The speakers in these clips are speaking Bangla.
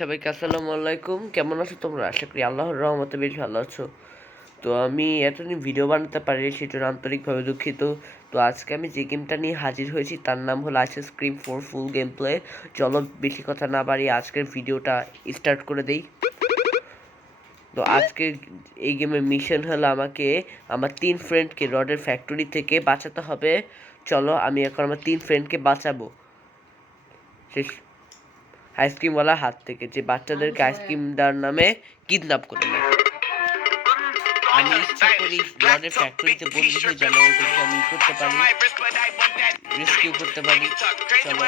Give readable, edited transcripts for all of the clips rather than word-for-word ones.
সবাইকে আসসালামু আলাইকুম। কেমন আছো তোমরা? আশা করি আল্লাহর রহমতে বেশ ভালো আছো। তো আমি এতদিন ভিডিও বানাতে পারিনি, সেজন্য আন্তরিকভাবে দুঃখিত। তো আজকে আমি যে গেমটা নিয়ে হাজির হয়েছি তার নাম হলো আইসক্রিম 4 ফুল গেম প্লে। চলো বেশি কথা না বাড়িয়ে আজকের ভিডিওটা স্টার্ট করে দেই। তো আজকে এই গেমের মিশন হলো আমাকে আমার 3 ফ্রেন্ডকে রডের ফ্যাক্টরি থেকে বাঁচাতে হবে। চলো আমি এখন আমার 3 ফ্রেন্ডকে বাঁচাবো শেষ আইসক্রিমওয়ালার হাত থেকে, যে বাচ্চাদেরকে আইসক্রিম দেওয়ার নামে কিডন্যাপ করে নেয়। আমি ইচ্ছা করি রডের ফ্যাক্টরিতে বন্দি হয়ে যেন ওদেরকে আমি করতে পারি, রেস্কিউ করতে পারি। চলো,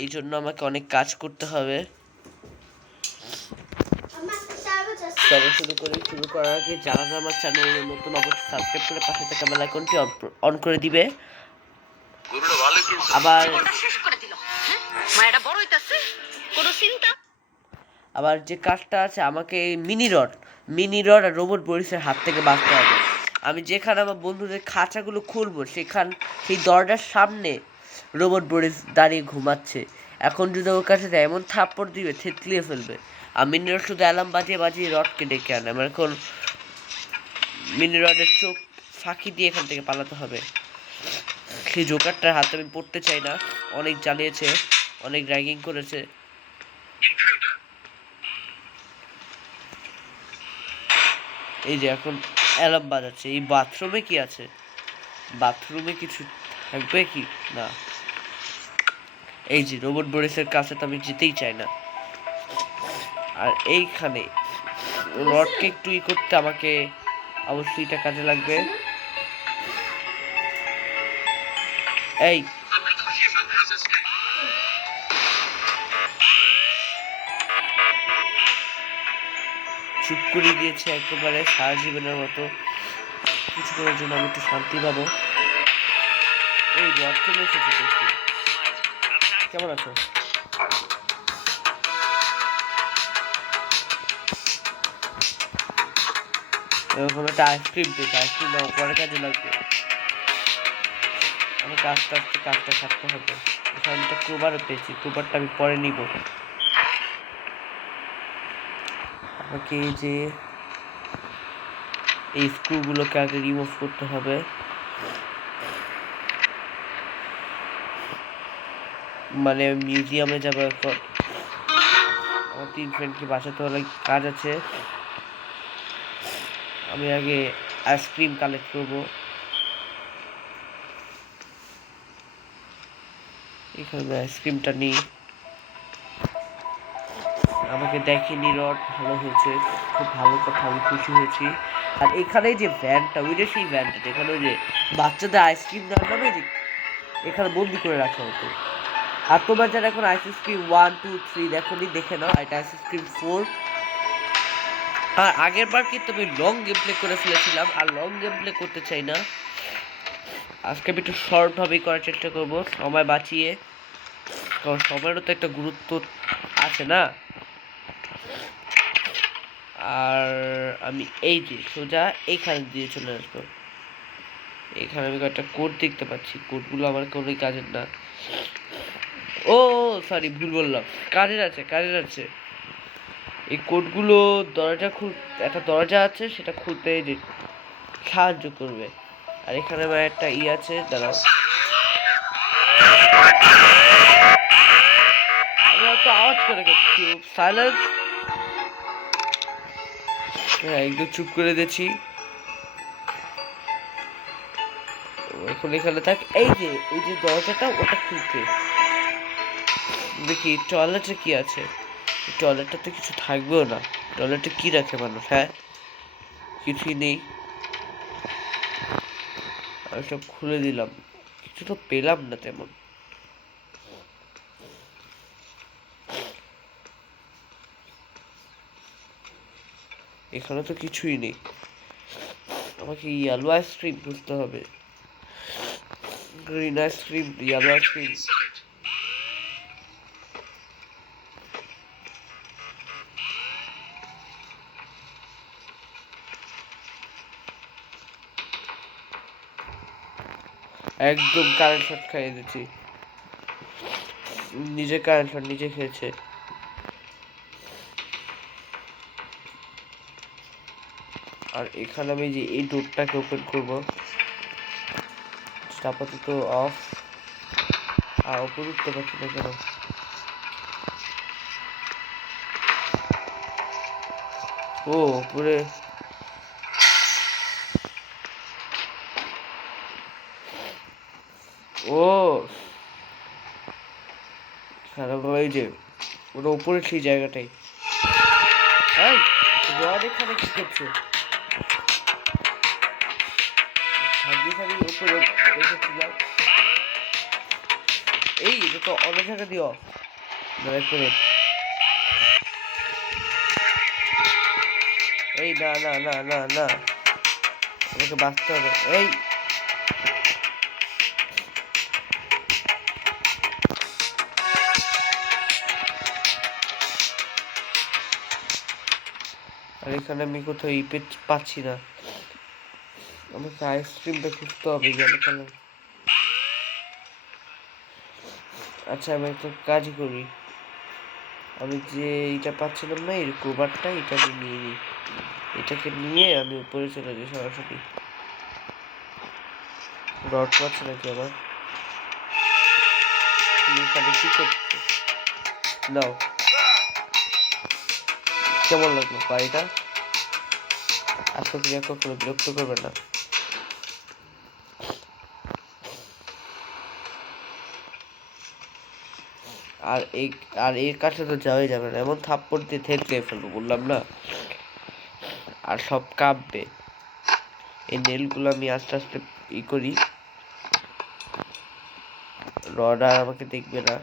এই জন্য আমাকে অনেক কাজ করতে হবে। চলো শুরু করার আগে যারা আমার চ্যানেলে নতুন অবশ্যই সাবস্ক্রাইব করে পাশে থাকা বেল আইকনটি অন করে দিবে। আবার যে কাজটা আছে, আমাকে মিনি রড আর রোবট বরিসের হাত থেকে বাঁচতে হবে। আমি যেখানে আমার বন্ধুদের খাঁচাগুলো খুলবো সেই দরজার সামনে রোবট বরিস দাঁড়িয়ে ঘুমাচ্ছে। এখন যদি ওর কাছে যায় এমন থাপ্পড় দিবে থেতলিয়ে ফেলবে। আর মিনি রড শুধু অ্যালার্ম বাজিয়ে রডকে ডেকে আনে। আমার এখন মিনি রডের চোখ ফাঁকি দিয়ে এখান থেকে পালাতে হবে। সেই জোকারটার হাতে আমি পড়তে চাই না। অনেক জ্বালিয়েছে, অনেক র্যাগিং করেছে। এই যে এখন অ্যালার্ম বাজাচ্ছে। এই বাথরুমে কি আছে? বাথরুমে কিছু থাকবে কি না? এই যে রোবট বরিসের কাছে তো আমি যেতেই চাই না। আর এইখানে রডকে একটু করতে আমাকে অবশ্যই এটা কাজে লাগবে। এই চুপ করে দিয়েছে একেবারে সারা জীবনের মতো। কিছু করার জন্য আমি একটু শান্তি পাবো। এই রড চলে এসেছে দেখছি। কেমন আছো? এরকম একটা আইসক্রিম পেয়েছে, আইসক্রিম দাও, পরে কাজে লাগবে। আমাকে আস্তে আস্তে কাজটা সারতে হবে। এখানে একটা ক্রোবারও পেয়েছি, ক্রোবারটা আমি পরে নিব। আমাকে এই যে এই স্ক্রুগুলোকে আগে রিমুভ করতে হবে। মানে মিউজিয়ামে যাবো এখন। আমার 3 ফ্রেন্ডকে বাঁচাতে হলে কাজ আছে। আমি আগে আইসক্রিম কালেক্ট করবো। এখানে আইসক্রিমটা নিই। আমাকে দেখেনি রড, ভালো হয়েছে, খুব ভালো কথা, আমি খুশি হয়েছি। আর এখানে যে ভ্যানটা, ওইটা সেই ভ্যানটা যেখানে ওই যে বাচ্চাদের আইসক্রিম দেওয়ার নামে যে এখানে বন্দি করে রাখা হতো। আর তোমরা যারা এখন আইসক্রিম 1, 2, 3 দেখে নাও, এটা আইসক্রিম 4। আর আগের বার কিন্তু আমি লং গেম প্লে করে ফেলেছিলাম, আর লং গেম প্লে করতে চাই না। আজকে আমি একটু শর্ট ভাবেই করার চেষ্টা করবো, সময় বাঁচিয়ে। কারণ সময়েরও তো একটা গুরুত্ব আছে না। আর আমি এই যে সোজা এইখানে দিয়ে চলে আসবো। এখানে আমি একটা কোড দেখতে পাচ্ছি, কোডগুলো আমার কোনোই কাজের না। ও সরি, ভুল বললাম, কাজের আছে। এই কোডগুলো একটা দরজা আছে, সেটা খুলতে সাহায্য করবে। আর এখানে আমার একটা আছে, দাঁড়াও, আমি একটা আওয়াজ করে গেছি। সাইলেন্স। হ্যাঁ, একদম চুপ করে দিয়েছি। এখন এখানে থাক। এই যে দরজাটা, ওটা খুলতে দেখি টয়লেটে কি আছে। টয়লেটটাতে কিছু থাকবেও না। টয়লেটে কি রাখে মানুষ? হ্যাঁ, কিছুই নেই। আমি সব খুলে দিলাম, কিছু তো পেলাম না তেমন। এখানে তো কিছুই নেই। আমাকে ইয়েলো আইসক্রিম খুঁজতে হবে। Green ice cream, yellow ice cream. একদম কারেন্ট শট খাইয়ে দিচ্ছি। নিজে কারেন্ট শট নিজে খেয়েছে। আর এখানে আমি যে এই ডোরটাকে ওপেন করবো, আপাতত অফ। আর ওপরে উঠতে পারছি না কেন? ও উপরে ও খারাপ হয় যে ওটা উপরে সেই জায়গাটাই। হ্যাঁ রড এখানে কি করছে? ভাগ্যিস আমি উপরে দেখেছিলাম। এই এটা তো অন্য জায়গা দিও। এক মিনিট। এই না না না না না, আমাকে বাঁচতে হবে। এই আর এখানে আমি কোথাও ইপে পাচ্ছি না। আমাকে আইসক্রিমটা খুঁজতে হবে ইয়েলো কালার। আচ্ছা আমি একটা কাজই করি, আমি যে এইটা পাচ্ছিলাম না এর কভারটা, এটা আমি নিয়ে নিই। এটাকে নিয়ে আমি উপরে চলে যাই সরাসরি। রড পাচ্ছে নাকি আবার? এখানে কি করছে? নাও, কেমন লাগলো বাড়িটা? আজকে ক্রিয়া কখনো বিরক্ত করবে না। আর এর কাছে তো যাওয়াই যাবে না, এমন থাপ্পড় দিয়ে থেতলে ফেলবো বললাম না। আর সব কাঁপবে। এই নেলগুলো আমি আস্তে আস্তে করি। রড আর আমাকে দেখবে না।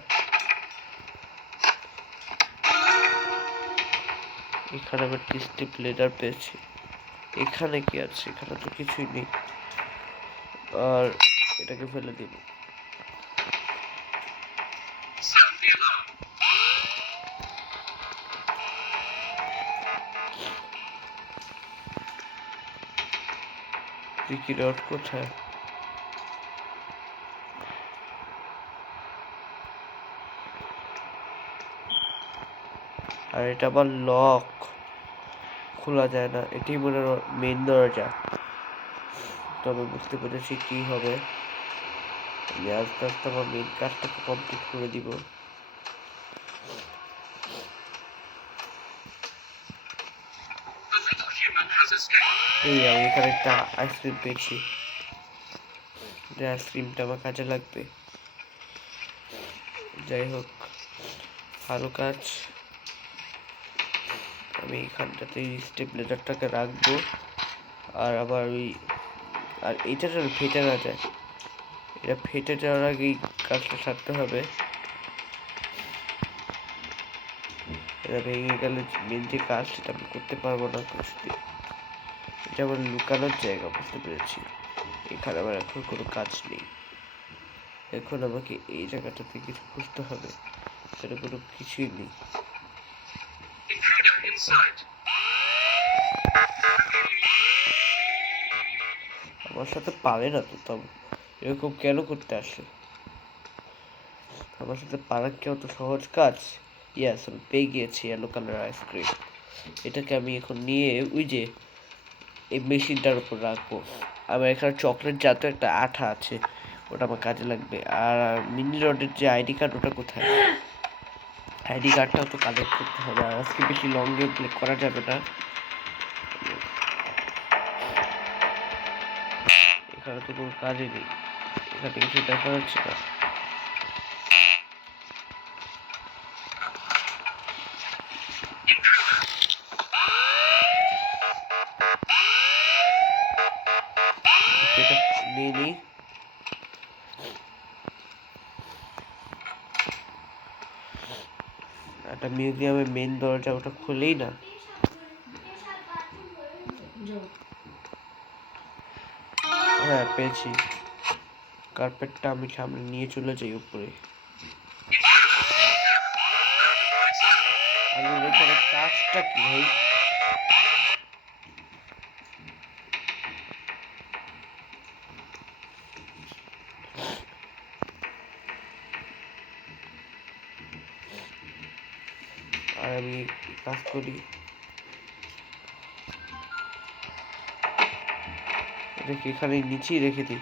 এখানে আবার টিস্টিপ লেদার পেয়েছি। এখানে কি আছে? এখানে তো কিছুই নেই। আর এটাকে ফেলে দিব। কি রড কোথায়? আর এটা আবার লক, খোলা যায় না। এটাই মনে হয় মেন দরজা। তবে বুঝতে পেরেছি কি হবে। আমি আস্তে আস্তে আমার মেন কাজটাকে কমপ্লিট করে দিব। এই আমি এখানে একটা আইসক্রিম পেয়েছি। আইসক্রিমটা আমার কাজে লাগবে। যাই হোক, ভালো কাজ। আমি এখানটাতে স্টেপ লেদারটাকে রাখবো। আর আবার আর এইটা যেন ফেটে না যায়। এটা ফেটে যাওয়ার আগেই কাজটা সারতে হবে। এটা ভেঙে গেলে মেন যে কাজ সেটা আমি করতে পারবো না কিছুদিন। এটা আমার লুকানোর জায়গা, বুঝতে পেরেছি। এখানে আমার এখন কোনো কাজ নেই। এখন আমাকে এই জায়গাটাতে কিছু খুঁজতে হবে, সেটা কোনো কিছুই নেই। আমার সাথে পারে না তো, তবে এরকম কেন করতে আসে? আমার সাথে পারা কি অত সহজ কাজ? ইয়াস, আমি পেয়ে গিয়েছি ইয়েলো কালার আইসক্রিম। এটাকে আমি এখন নিয়ে ওই যে এই মেশিনটার উপর রাখবো। আমার এখানে চকলেট জাতীয় একটা আঠা আছে, ওটা আমার কাজে লাগবে। আর মিনি রডের যে আইডি কার্ড, ওটা কোথায়? আইডি কার্ডটাও তো কালেক্ট করতে হবে। আর আজকে বেশি লং গেম প্লে করা যাবে না। এখানে তো কোনো কাজই নেই, এখানে কিছু দেখা যাচ্ছে না। এটা নিয়ে নিই। একটা মিউজিয়ামের মেন দরজা, ওটা খুলেই না। হ্যাঁ পেয়েছি। কার্পেটটা আমি সামনে নিয়ে চলে যাই উপরে। আমি এখানে কাজটা কি ভাই? আর আমি কাজ করি। এটাকে এখানে নিচেই রেখে দিই।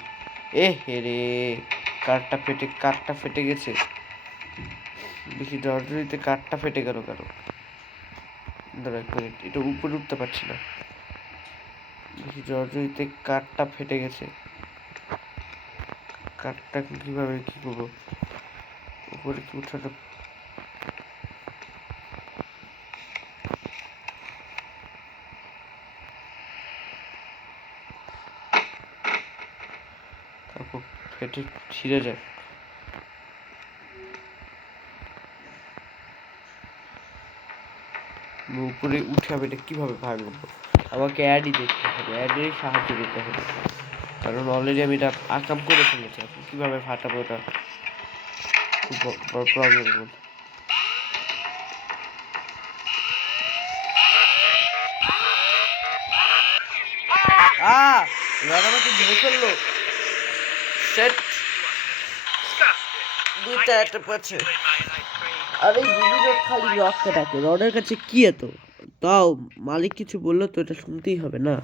রে কাঠটা ফেটে গেছে। দেখি জর্জরিতে কাঠটা ফেটে গেল কেন? দাঁড়া এক মিনিট, এটা উপরে উঠতে পারছি না। দেখি জর্জরিতে কাঠটা ফেটে গেছে। কাঠটা কিভাবে কি করবো? উপরে কি উঠানো? তারপর ফেটে ছিঁড়ে যায়। উপরে উঠে আমি এটা কিভাবে ভাঙবো? আমাকে অ্যাডই দেখতে হবে, অ্যাডেরই সাহায্য নিতে হবে, কারণ অলরেডি আমি এটা আকাম করে ফেলেছি। এখন কিভাবে ফাটাবো এটা খুব বড় প্রবলেমের মধ্যে। রড আমাকে ধরে ফেললো। সেট দুইটা একটা পাচ্ছে। আরে রড খালি রডটা ডাকে, রডের কাছে কি এত? তাও মালিক কিছু বললো তো এটা শুনতেই হবে না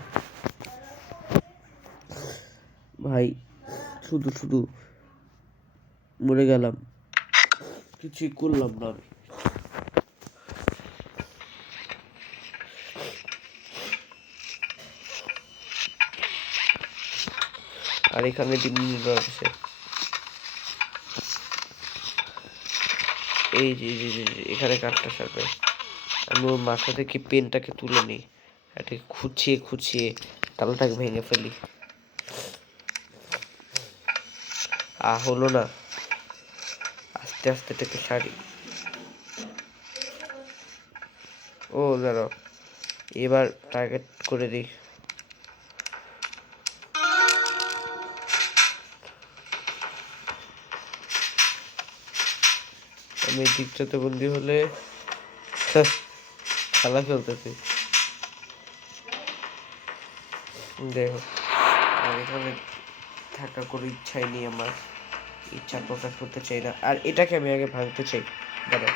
ভাই। শুধু শুধু মরে গেলাম, কিছুই করলাম না আমি। আর এখানে ডিমনি রয়েছে। এই যে এখানে কাঠটা সারবে। আমি ওর মাথা থেকে পেনটাকে তুলে নিই, এটাকে খুঁচিয়ে খুঁচিয়ে তালাটাকে ভেঙে ফেলি। হলো না, আস্তে আস্তে এটাকে সারি। ও দাঁড়াও, এবার টার্গেট করে দিই। আমি দিকটাতে বন্দি হলে খেলা খেলতেছি। দেখো এখানে থাকার কোনো ইচ্ছাই নেই আমার, ইচ্ছা প্রকাশ করতে চাই না। আর এটাকে আমি আগে ভাঙতে চাই। দাঁড়াও,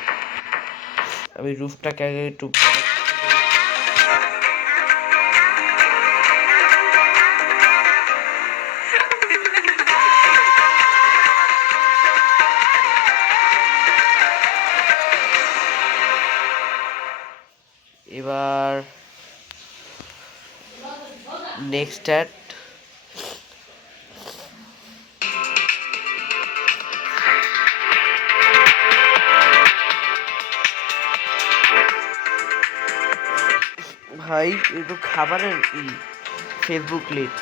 আমি রুফটাকে আগে একটু এবার নেক্সট অ্যাড। ভাই এ তো খাবারের ফেসবুক লিড।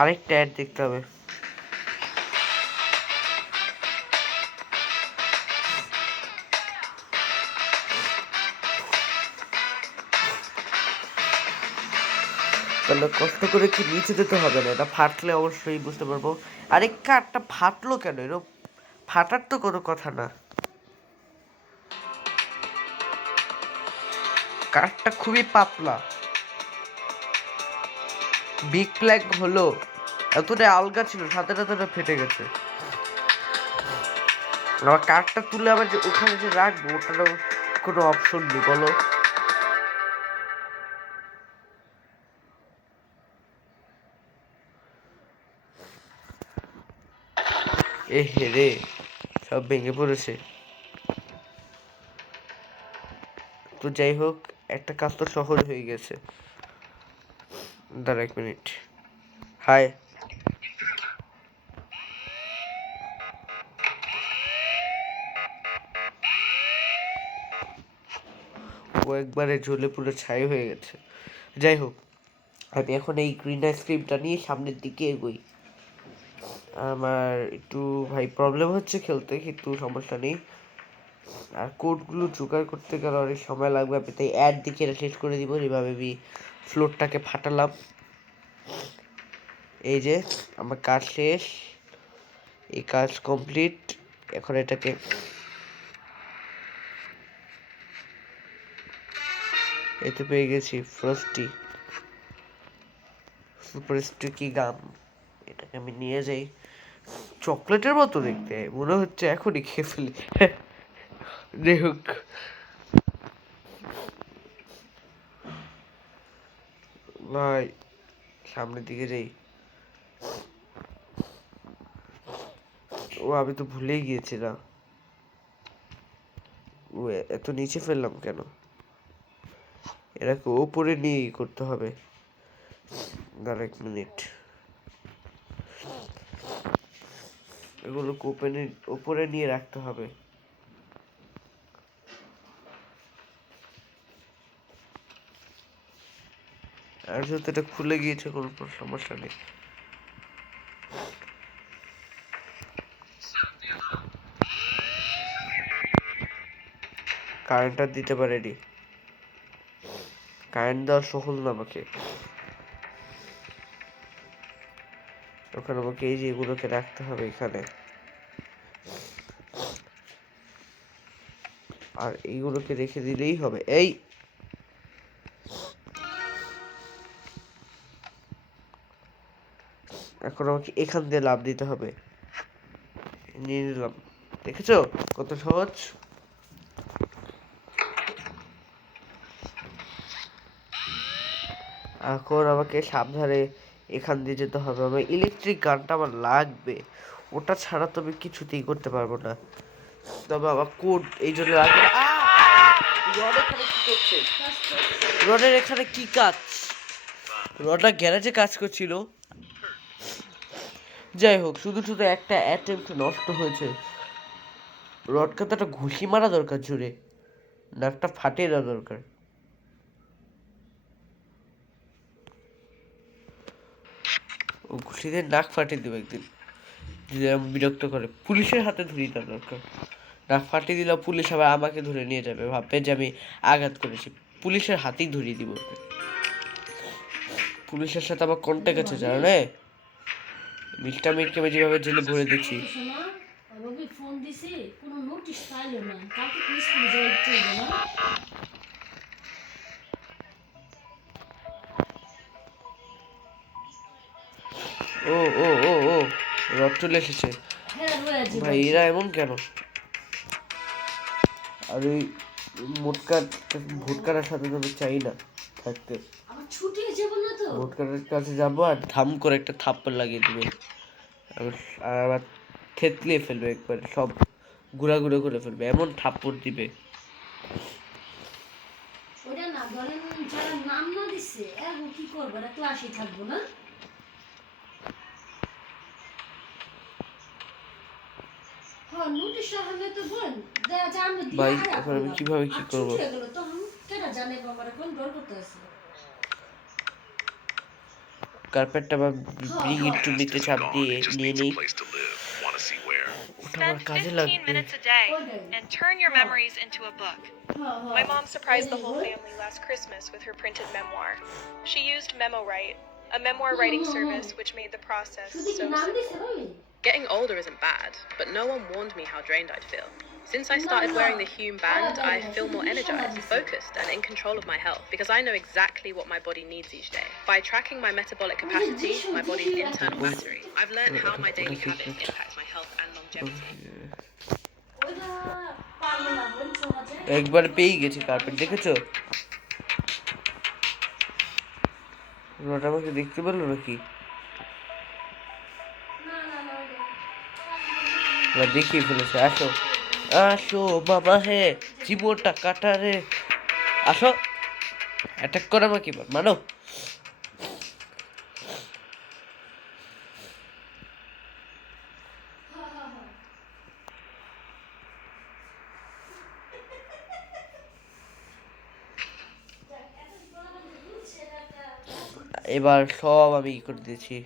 আরেকটা অ্যাড দেখতে হবে। তাহলে কষ্ট করে কি নিচে যেতে হবে না, এটা ফাটলে অবশ্যই বুঝতে পারবো। আরে কাঠটা ফাটলো কেন? এরকম ফাটার তো কোনো কথা না, কাঠটা খুবই পাতলা। বিগ প্ল্যাগ হলো এতটা আলগা ছিল, সাথে সাথে ফেটে গেছে। আবার কাঠটা তুলে আবার যে ওখানে যে রাখবো ওটারও কোনো অপশন নেই বলো। রে সব ভেঙে পড়েছে। তো যাই হোক, একটা কাজ তো সহজ হয়ে গেছে। দাঁড়া এক মিনিট। হাই, ও একবারে জ্বলে পুরো ছাই হয়ে গেছে। যাই হোক, আমি এখন এই গ্রিন আইসক্রিমটা নিয়ে সামনের দিকে এগোই। আমার একটু ভাই প্রবলেম হচ্ছে খেলতে, কিন্তু সমস্যা নেই। আর কোডগুলো জোগাড় করতে গেলে অনেক সময় লাগবে, আমি তাই অ্যাড দিকে এটা শেষ করে দিব। এভাবে আমি ফ্লোরটাকে ফাটালাম। এই যে আমার কাজ শেষ, এই কাজ কমপ্লিট। এখন এটাকে এই তো পেয়ে গেছি ফ্রস্টি সুপার স্টিকি গাম। এটাকে আমি নিয়ে যাই। চকলেটের মতো দেখতে, মনে হচ্ছে এখনই খেয়ে ফেলি। যাই হোক, ভাই সামনের দিকে যাই। ও আমি তো ভুলেই গিয়েছিলাম। ও এত নিচে ফেললাম কেন? এটাকে ওপরে নিয়েই করতে হবে। দাঁড়া এক মিনিট, এগুলোকে ওপরে নিয়ে রাখতে হবে। আর যেহেতু এটা খুলে গিয়েছে কোনো সমস্যা নেই। কারেন্টটা দিতে পারেনি, কারেন্ট দেওয়া সহজ না আমাকে। তখন আমাকে এই যে এগুলোকে রাখতে হবে এখানে, আর এইগুলোকে রেখে দিলেই হবে। এই এখন আমাকে এখান দিয়ে লাফ দিতে হবে। নিয়ে নিলাম, দেখেছো কত সহজ। এখন আমাকে সাবধানে এখান দিয়ে যেতে হবে। আমার ইলেকট্রিক গানটা আমার লাগবে, ওটা ছাড়া তো আমি কিছুতেই করতে পারবো না। তবে আমার কোড এই জন্য লাগবে না। রড এখানে কি করছে? রডের এখানে কি কাজ? রডটা গ্যারেজে কাজ করছিল। যাই হোক, শুধু শুধু একটা অ্যাটেম্প্ট নষ্ট হয়েছে। রডকে তো একটা ঘুষি মারা দরকার জোরে, নাকটা ফাটিয়ে দেওয়া দরকার। ও ঘুষি দিয়ে নাক ফাটিয়ে দেবো একদিন, যদি আমি বিরক্ত করে। পুলিশের হাতে ধরিয়ে দেওয়া দরকার। নাক ফাটিয়ে দিলেও পুলিশ আবার আমাকে ধরে নিয়ে যাবে, ভাববে যে আমি আঘাত করেছি। পুলিশের হাতেই ধরিয়ে দিব। পুলিশের সাথে আমার কন্ট্যাক্ট আছে জানো না? মিস্টার মিটকে আমি যেভাবে জেলে ভরে দিচ্ছি। ফোন দিছি কোনো নোটিশ পাইলো না, কালকে পুলিশ পুলিশ যাইতে না। ও ও ও ও রড চলে এসেছে। ভাই এরা এমন কেন? আর ওই ভোটকাটার সাথে তো আমি চাই না থাকতে। ছুটি যাবো না তো, ভোটকাটার কাছে যাবো আর ধাম করে একটা থাপ্পড় লাগিয়ে দিবে। আর আবার থেতলিয়ে ফেলবে, একবার সব গুঁড়া গুঁড়ো করে ফেলবে, এমন থাপ্পড় দিবে। ওটা না ধরেন যারা নাম না দিচ্ছে এখন কি করবো, এটা ক্লাসে থাকবো না। ভাই এখন আমি কিভাবে কি করবো? কার্পেটটা বা ব্রিং ইট টু নিতে চাপ দিয়ে নিয়ে নেই। ওটা আমার Spend কাজে 15 লাগবে। minutes a day and turn your memories into a book. My mom surprised the whole family last Christmas with her printed memoir. She used MemoWrite, a memoir writing service which made the process so simple. Getting older isn't bad, but no one warned me how drained I'd feel. Since I started wearing the Hume band, I feel more energized, focused, and in control of my health because I know exactly what my body needs each day. By tracking my metabolic capacity, my body's internal battery, I've learned how my daily habits impact my health and longevity. একবার পেয়ে গেছি কার্পেট, দেখেছো? ওটা আমাকে দেখতে পেলো নাকি? দেখিয়ে ফেলেছে। আসো আসো বাবা, হে জীবনটা কাটারে, আসো অ্যাটাক করো আমাকে এবার, মানো। এবার সব আমি ই করে দিয়েছি।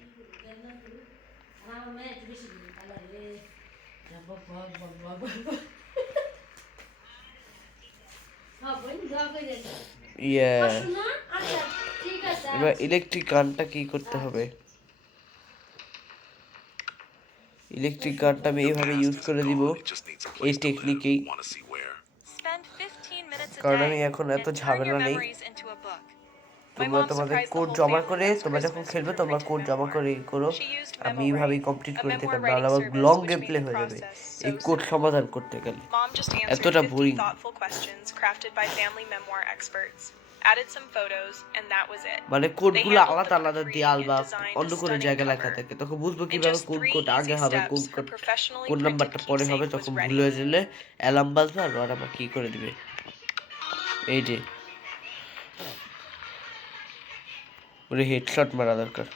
এবার ইলেকট্রিক গানটা কি করতে হবে? ইলেকট্রিক গানটা আমি এইভাবে ইউজ করে দিব, এই টেকনিকেই। Spend 15 minutes a কারণ day আমি এখন এত and turn ঝামেলা your নেই। memories into তোমরা mom তোমাদের surprised the কোড whole জমা family করে last তোমরা যখন Christmas খেলবে with her তোমরা printed কোড জমা memoir. করে করো। She used আমি MemoWrite, এইভাবেই কমপ্লিট a করে memoir দিতাম, writing নাহলে আমার service long which game made play the হয়ে যাবে process এই so কোড simple. সমাধান করতে গেলে। Mom just answered এতটা 50 boring. thoughtful questions crafted by family memoir experts, added some photos, and that was it. মানে They কোডগুলো handled আলাদা the আলাদা proofreading দেয়াল and বা designed অন্য a কোনো stunning জায়গায় লেখা cover. থাকে, তখন বুঝবো In কিভাবে just কোন 3 কোড আগে easy হবে, কোন steps, her কোড professionally কোন printed নাম্বারটা পরে হবে, keepsake was তখন ভুল ready. হয়ে গেলে অ্যালার্ম বাজবে আর ওরা আমার কি করে দিবে। এই যে ওরে হেডশট মারা দরকার।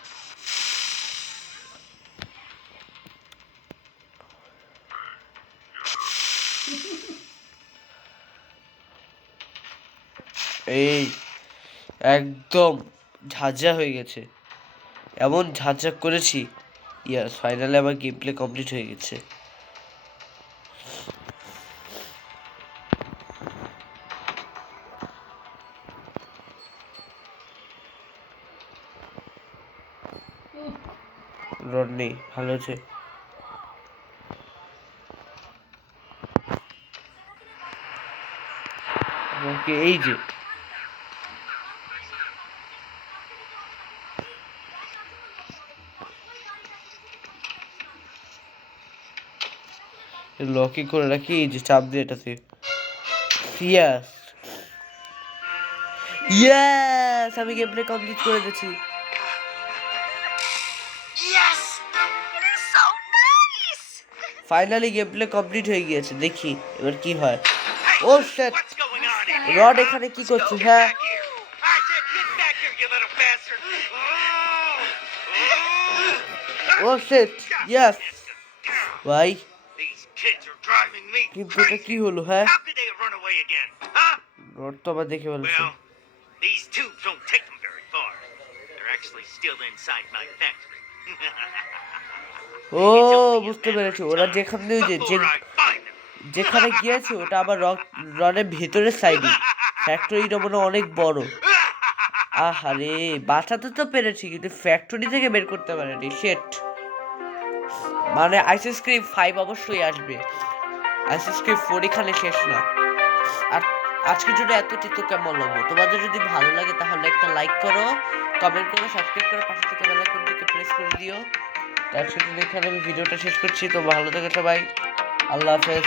এই একদম ঝাঁঝা হয়ে গেছে, এমন ঝাঁঝা করেছি। ইয়াস, ফাইনালি আমার গেম প্লে কমপ্লিট হয়ে গেছে। রড নেই, ভালো আছে। ওকে, এই যে লকি করে রাখি, এই যে চাপ দিয়ে এটাতে। ইয়াস ইয়াস, আমি গেম প্লে কমপ্লিট করে দিয়েছি। ফাইনালি গেম প্লে কমপ্লিট হয়ে গিয়েছে, দেখি এবার কি হয়। ও শিট, রড এখানে কি করছিস? হ্যাঁ, ও শিট, ইয়েস ভাই, কিন্তু এটা কি হলো? হ্যাঁ, রড তো আবার দেখে বলছে। These tubes don't take them very far. They're actually still inside my factory. ও বুঝতে পেরেছি, ওরা যেখানে Before I find them. যেখানে গিয়েছে ওটা আবার রডের ভেতরের সাইডে। ফ্যাক্টরিটা মনে হয় অনেক বড়। আহারে, বাঁচাতে তো পেরেছি কিন্তু ফ্যাক্টরি থেকে বের করতে পারেনি। শেট, মানে আইসিস ক্রিম 5 অবশ্যই আসবে, আইসিস ক্রিম 4 এখানে শেষ না। আর আজকের জন্য এতটি তো কেমন লাগলো? তোমাদের যদি ভালো লাগে তাহলে একটা লাইক করো, কমেন্ট করো, সাবস্ক্রাইব করো, পাশে থেকে বেল আইকনটিকে প্রেস করে দিও। তো আজকের জন্য এখানে আমি ভিডিওটা শেষ করছি। তো ভালো থেকো সবাই, আল্লাহ হাফেজ।